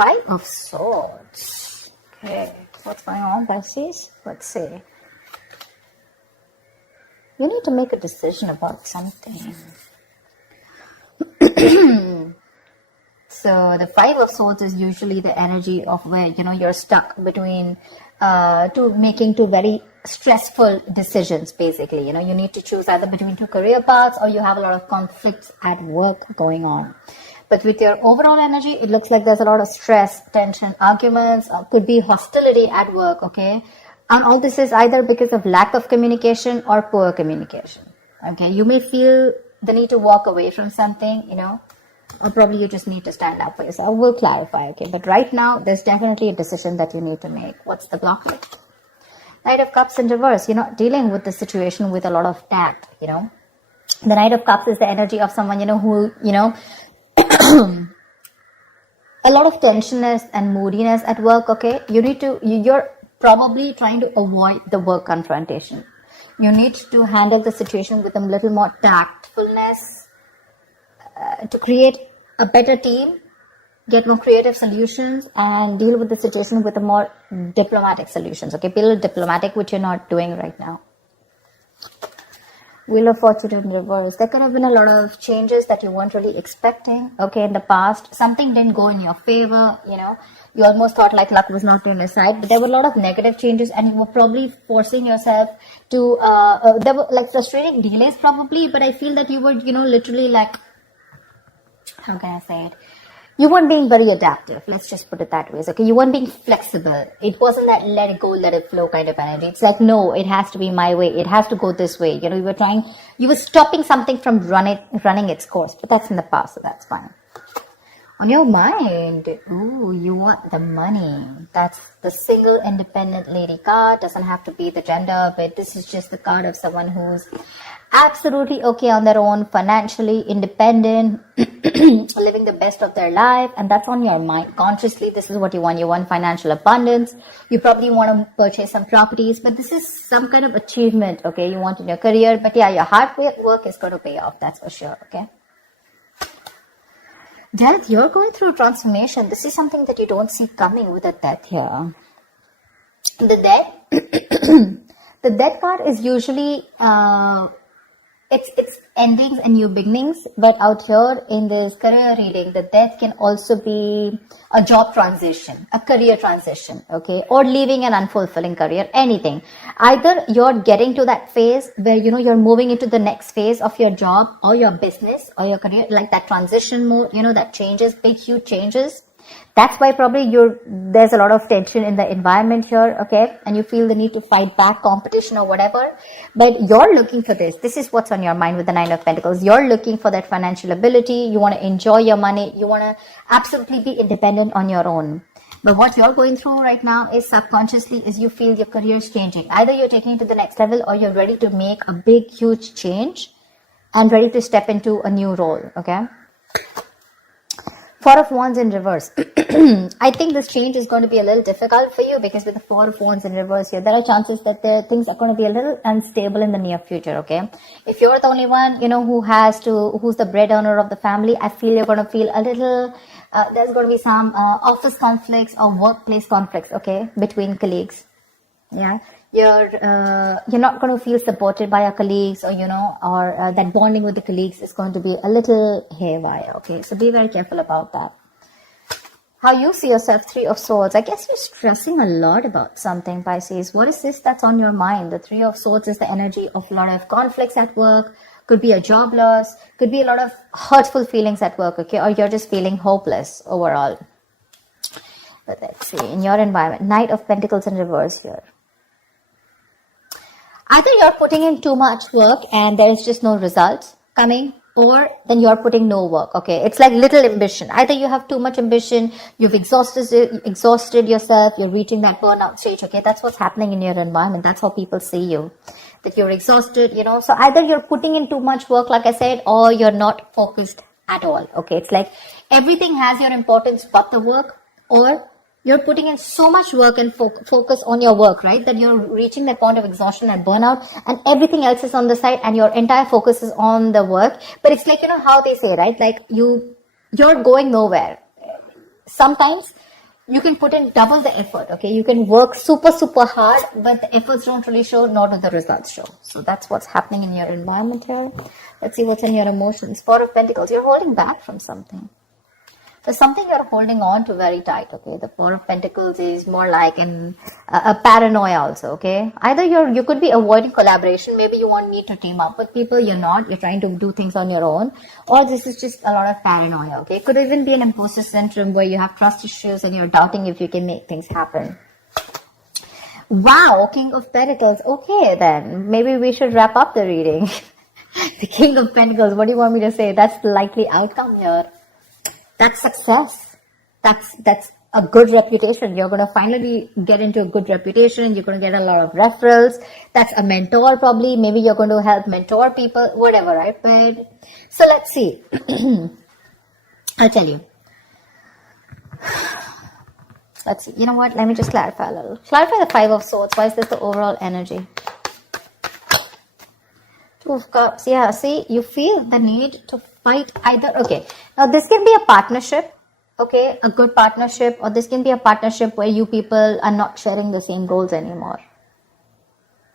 Five of Swords. Okay, what's going on, Pisces? Let's see. You need to make a decision about something. So the Five of Swords is usually the energy of where, you're stuck between making two very stressful decisions, basically. You need to choose either between two career paths, or you have a lot of conflicts at work going on. But with your overall energy, it looks like there's a lot of stress, tension, arguments, could be hostility at work, okay? And all this is either because of lack of communication or poor communication, okay? You may feel the need to walk away from something, or probably you just need to stand up for yourself. We'll clarify, okay? But right now, there's definitely a decision that you need to make. What's the blockage? Knight of Cups in reverse. You're not dealing with the situation with a lot of tact, The Knight of Cups is the energy of someone, who, a lot of tensionness and moodiness at work, okay? You're probably trying to avoid the work confrontation. You need to handle the situation with a little more tactfulness to create a better team, get more creative solutions, and deal with the situation with a more diplomatic solutions, okay? Be a little diplomatic, which you're not doing right now. Wheel of Fortune in reverse. There could have been a lot of changes that you weren't really expecting, okay, in the past. Something didn't go in your favor, You almost thought like luck was not on your side, but there were a lot of negative changes, and you were probably forcing yourself to, there were like frustrating delays probably, but I feel that you were, literally like, how can I say it? You weren't being very adaptive. Let's just put it that way. Okay, you weren't being flexible. It wasn't that let it go, let it flow kind of energy. It's like, no, it has to be my way. It has to go this way. You were stopping something from running its course, but that's in the past, so that's fine. On your mind, you want the money. That's the single independent lady card. Doesn't have to be the gender, but this is just the card of someone who's absolutely okay on their own, financially independent, living the best of their life, and that's on your mind. Consciously, this is what you want. You want financial abundance. You probably want to purchase some properties, but this is some kind of achievement, okay, you want in your career. But yeah, your hard work is going to pay off, that's for sure, okay? Death, you're going through a transformation. This is something that you don't see coming with a death here. The death, the death card is usually, it's endings and new beginnings, but out here in this career reading, the death can also be a job transition, a career transition, okay, or leaving an unfulfilling career, anything. Either you're getting to that phase where, you're moving into the next phase of your job or your business or your career, like that transition mode, that changes, big, huge changes. That's why probably there's a lot of tension in the environment here, okay? And you feel the need to fight back competition or whatever. But you're looking for this. This is what's on your mind with the Nine of Pentacles. You're looking for that financial ability. You want to enjoy your money. You want to absolutely be independent on your own. But what you're going through right now is subconsciously is you feel your career is changing. Either you're taking it to the next level or you're ready to make a big, huge change and ready to step into a new role, okay? Four of Wands in reverse. I think this change is going to be a little difficult for you because with the Four of Wands in reverse here, there are chances that things are going to be a little unstable in the near future, okay? If you're the only one, who's the bread earner of the family, I feel you're going to feel a little, there's going to be some office conflicts or workplace conflicts, okay, between colleagues. Yeah. You're not going to feel supported by your colleagues or, that bonding with the colleagues is going to be a little haywire, okay? So be very careful about that. How you see yourself, Three of Swords. I guess you're stressing a lot about something, Pisces. What is this that's on your mind? The Three of Swords is the energy of a lot of conflicts at work. Could be a job loss. Could be a lot of hurtful feelings at work, okay? Or you're just feeling hopeless overall. But let's see, in your environment, Knight of Pentacles in reverse here. Either you're putting in too much work and there is just no results coming, or then you're putting no work, okay? It's like little ambition. Either you have too much ambition, you've exhausted yourself, you're reaching that burnout stage, okay? That's what's happening in your environment. That's how people see you, that you're exhausted, So either you're putting in too much work, like I said, or you're not focused at all, okay? It's like everything has your importance but the work, or you're putting in so much work and focus on your work, right? That you're reaching that point of exhaustion and burnout and everything else is on the side and your entire focus is on the work. But it's like, how they say, right? Like you're going nowhere. Sometimes you can put in double the effort, okay? You can work super, super hard, but the efforts don't really show, nor do the results show. So that's what's happening in your environment here. Let's see what's in your emotions. Four of Pentacles, you're holding back from something. There's something you're holding on to very tight, okay? The Four of Pentacles is more like a paranoia also, okay? Either you could be avoiding collaboration. Maybe you won't need to team up with people. You're not. You're trying to do things on your own. Or this is just a lot of paranoia, okay? It could even be an imposter syndrome where you have trust issues and you're doubting if you can make things happen. Wow, King of Pentacles. Okay, then. Maybe we should wrap up the reading. The King of Pentacles, what do you want me to say? That's the likely outcome here. That's success. That's a good reputation. You're going to finally get into a good reputation. You're going to get a lot of referrals. That's a mentor probably. Maybe you're going to help mentor people, whatever, right? But so let's see. I'll tell you. Let's see. You know what? Let me just clarify a little. Clarify the Five of Swords. Why is this the overall energy? Two of Cups. Yeah, see, you feel the need to fight either. Okay, now this can be a partnership, okay, a good partnership, or this can be a partnership where you people are not sharing the same goals anymore.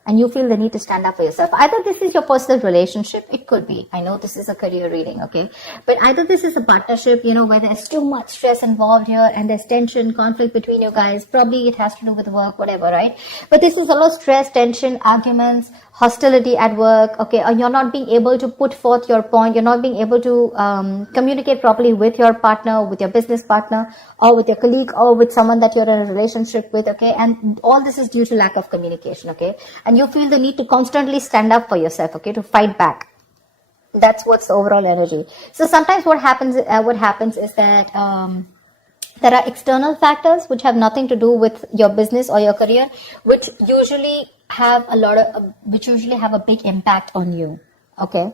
And you feel the need to stand up for yourself. Either this is your personal relationship, it could be. I know this is a career reading, okay? But either this is a partnership, you know, where there's too much stress involved here and there's tension, conflict between you guys. Probably it has to do with work, whatever, right? But this is a lot of stress, tension, arguments, hostility at work, okay? Or you're not being able to put forth your point. You're not being able to communicate properly with your partner, with your business partner, or with your colleague, or with someone that you're in a relationship with, okay? And all this is due to lack of communication, okay? And you feel the need to constantly stand up for yourself, okay, to fight back. That's what's the overall energy. So sometimes what happens is that there are external factors which have nothing to do with your business or your career, which usually have a big impact on you, okay?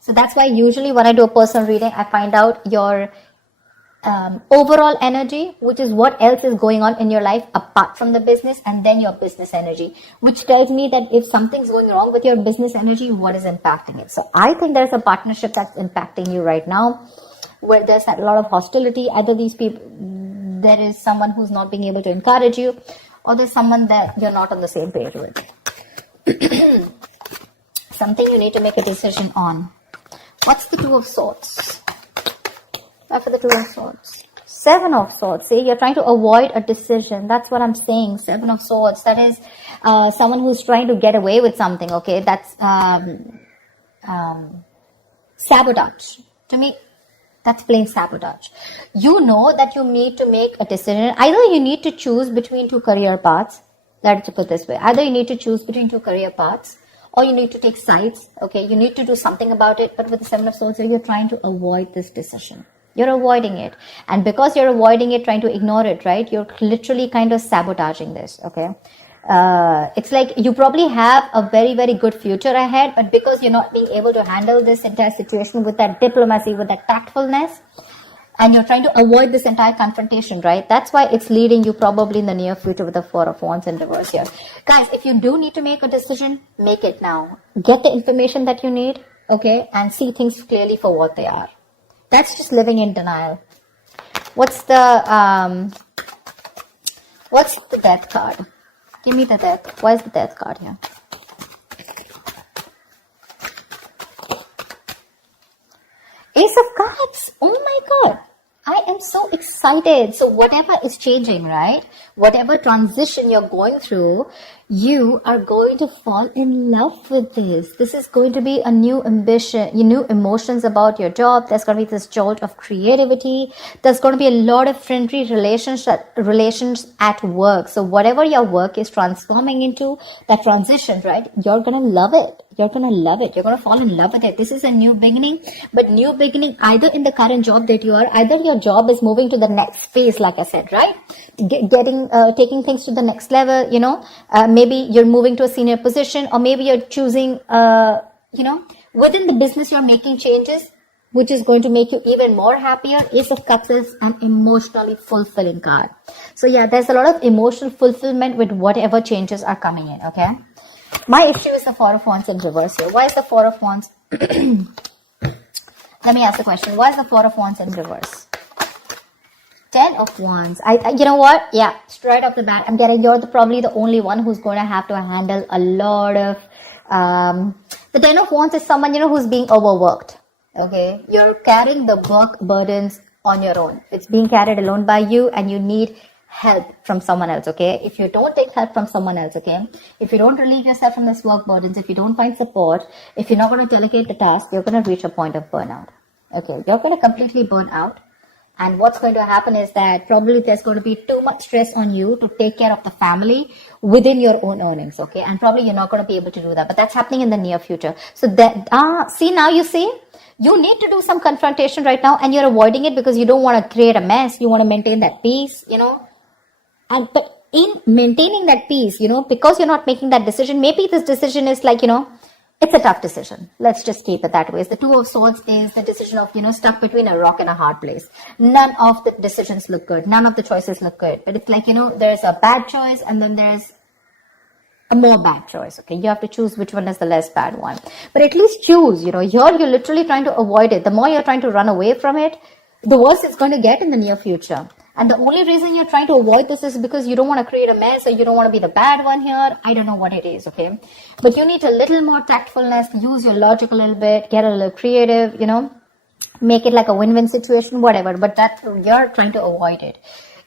So that's why usually when I do a personal reading, I find out your overall energy, which is what else is going on in your life apart from the business, and then your business energy, which tells me that if something's going wrong with your business energy, what is impacting it. So I think there's a partnership that's impacting you right now, where there's a lot of hostility. Either these people, there is someone who's not being able to encourage you, or there's someone that you're not on the same page with. Something you need to make a decision on. What's the Two of Swords? For the Two of Swords. Seven of Swords. See, you're trying to avoid a decision. That's what I'm saying. Seven of Swords. That is someone who's trying to get away with something. Okay, that's sabotage. To me, that's plain sabotage. You know that you need to make a decision. Either you need to choose between two career paths. Let's put it this way. Either you need to choose between two career paths, or you need to take sides. Okay, you need to do something about it. But with the Seven of Swords, you're trying to avoid this decision. You're avoiding it. And because you're avoiding it, trying to ignore it, right? You're literally kind of sabotaging this, okay? It's like you probably have a very, very good future ahead, but because you're not being able to handle this entire situation with that diplomacy, with that tactfulness, and you're trying to avoid this entire confrontation, right? That's why it's leading you probably in the near future with the Four of Wands in reverse here. Guys, if you do need to make a decision, make it now. Get the information that you need, okay? And see things clearly for what they are. That's just living in denial. What's the Death card? Give me the Death. Why is the Death card here? Ace of Cups. Oh my God. I am so excited. So whatever is changing, right? Whatever transition you're going through, you are going to fall in love with this. This is going to be a new ambition, new emotions about your job. There's going to be this jolt of creativity. There's going to be a lot of friendly relations at work. So whatever your work is transforming into, that transition, right? You're going to love it. You're going to love it. You're going to fall in love with it. This is a new beginning, but new beginning either in the current job that you are, either your job is moving to the next phase, like I said, right? Taking things to the next level, you know, maybe you're moving to a senior position, or maybe you're choosing, within the business, you're making changes, which is going to make you even more happier. Ace of Cups is an emotionally fulfilling card. So yeah, there's a lot of emotional fulfillment with whatever changes are coming in, okay? My issue is the Four of Wands in reverse here. Why is the Four of Wands? Let me ask the question. Why is the Four of Wands in reverse? Ten of Wands. You know what? Yeah, straight off the bat, I'm getting you're probably the only one who's going to have to handle a lot of. The Ten of Wands is someone, who's being overworked. Okay, you're carrying the work burdens on your own. It's being carried alone by you, and you need help from someone else. Okay, if you don't take help from someone else, okay, if you don't relieve yourself from this work burdens, if you don't find support, if you're not going to delegate the task, you're going to reach a point of burnout. Okay, you're going to completely burn out. And what's going to happen is that probably there's going to be too much stress on you to take care of the family within your own earnings, okay? And probably you're not going to be able to do that. But that's happening in the near future. So that, see, now you see, you need to do some confrontation right now, and you're avoiding it because you don't want to create a mess. You want to maintain that peace, but in maintaining that peace, because you're not making that decision, maybe this decision is like, it's a tough decision. Let's just keep it that way. The Two of Swords is the decision of, stuck between a rock and a hard place. None of the decisions look good. None of the choices look good. But it's like, there's a bad choice and then there's a more bad choice. Okay, you have to choose which one is the less bad one. But at least choose, here you're literally trying to avoid it. The more you're trying to run away from it, the worse it's going to get in the near future. And the only reason you're trying to avoid this is because you don't want to create a mess, or you don't want to be the bad one here. I don't know what it is, okay? But you need a little more tactfulness, use your logic a little bit, get a little creative, make it like a win-win situation, whatever. But that you're trying to avoid it.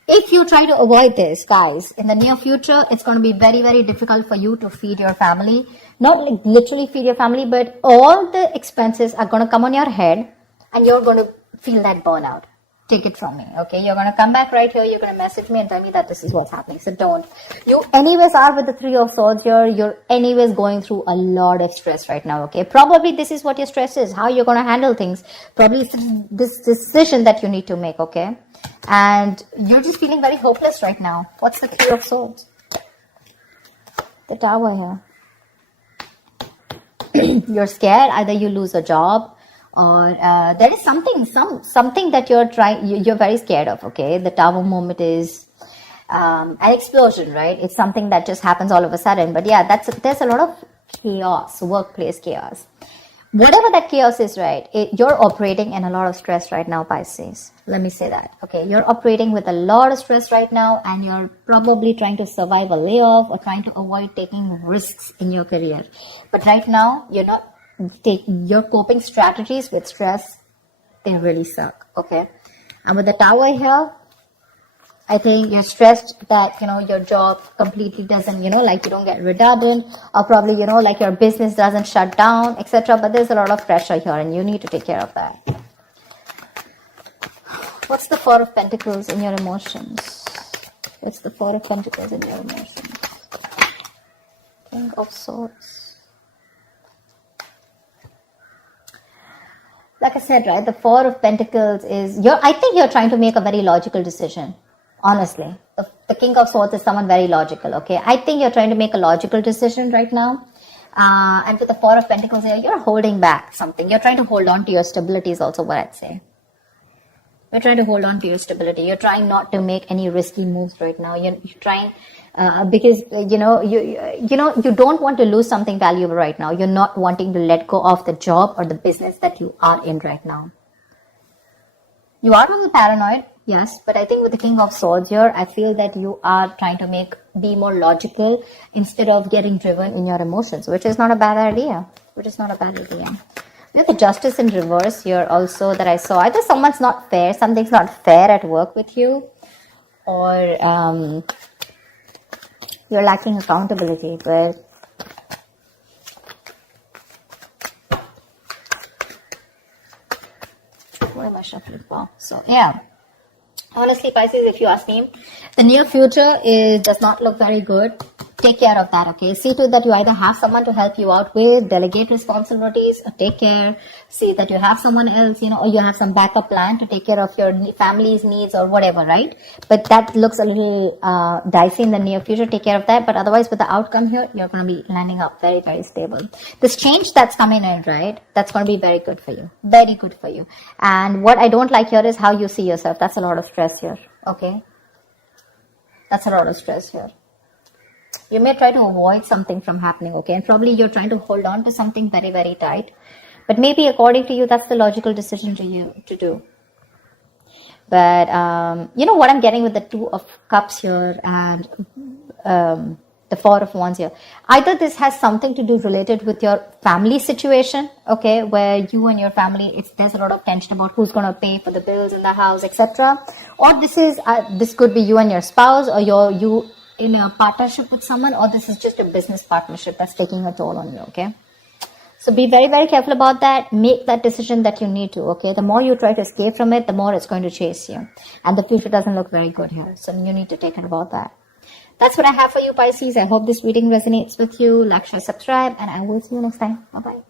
If you try to avoid this, guys, in the near future, it's going to be very, very difficult for you to feed your family. Not like literally feed your family, but all the expenses are going to come on your head, and you're going to feel that burnout. Take it from me, okay? You're going to come back right here. You're going to message me and tell me that this is what's happening. So don't. You anyways are with the Three of Swords here. You're anyways going through a lot of stress right now, okay? Probably this is what your stress is, how you're going to handle things. Probably it's this decision that you need to make, okay? And you're just feeling very hopeless right now. What's the Three of Swords? The Tower here. You're scared. Either you lose a job, or there is something that you're very scared of, okay? The Tower moment is an explosion, right? It's something that just happens all of a sudden. But yeah, there's a lot of chaos, workplace chaos. Whatever that chaos is, right? You're operating in a lot of stress right now, Pisces. Let me say that, okay? You're operating with a lot of stress right now, and you're probably trying to survive a layoff or trying to avoid taking risks in your career. But right now, you're not your coping strategies with stress, they really suck, okay? And with the Tower here, I think you're stressed that, your job completely doesn't, you don't get redundant, or probably, like your business doesn't shut down, etc. But there's a lot of pressure here, and you need to take care of that. What's the Four of Pentacles in your emotions? What's the Four of Pentacles in your emotions? King of Swords. Like I said, right, the Four of Pentacles is, I think you're trying to make a very logical decision, honestly. The King of Swords is someone very logical, okay? I think you're trying to make a logical decision right now. And with the Four of Pentacles here, you're holding back something. You're trying to hold on to your stability is also what I'd say. You're trying to hold on to your stability. You're trying not to make any risky moves right now. You're trying, because, you don't want to lose something valuable right now. You're not wanting to let go of the job or the business that you are in right now. You are a little paranoid, yes, but I think with the King of Swords here, I feel that you are trying to be more logical instead of getting driven in your emotions, which is not a bad idea. We have the Justice in reverse here also that I saw. Either something's not fair at work with you, or you're lacking accountability. But what am I shuffling for? So yeah, honestly, Pisces, if you ask me, the near future does not look very good. Take care of that, okay? See to that you either have someone to help you out with, delegate responsibilities, or take care. See that you have someone else, or you have some backup plan to take care of your family's needs or whatever, right? But that looks a little dicey in the near future. Take care of that. But otherwise, with the outcome here, you're going to be landing up very, very stable. This change that's coming in, right? That's going to be very good for you. Very good for you. And what I don't like here is how you see yourself. That's a lot of stress here, okay? That's a lot of stress here. You may try to avoid something from happening, okay? And probably you're trying to hold on to something very, very tight. But maybe according to you, that's the logical decision to do. But you know what I'm getting with the Two of Cups here and the Four of Wands here. Either this has something to do related with your family situation, okay, where you and your family, there's a lot of tension about who's going to pay for the bills in the house, etc. Or this could be you and your spouse, or you in a partnership with someone, or this is just a business partnership that's taking a toll on you, okay? So be very, very careful about that. Make that decision that you need to, okay? The more you try to escape from it, the more it's going to chase you. And the future doesn't look very good here. So you need to take care about that. That's what I have for you, Pisces. I hope this reading resonates with you. Like, share, subscribe, and I will see you next time. Bye-bye.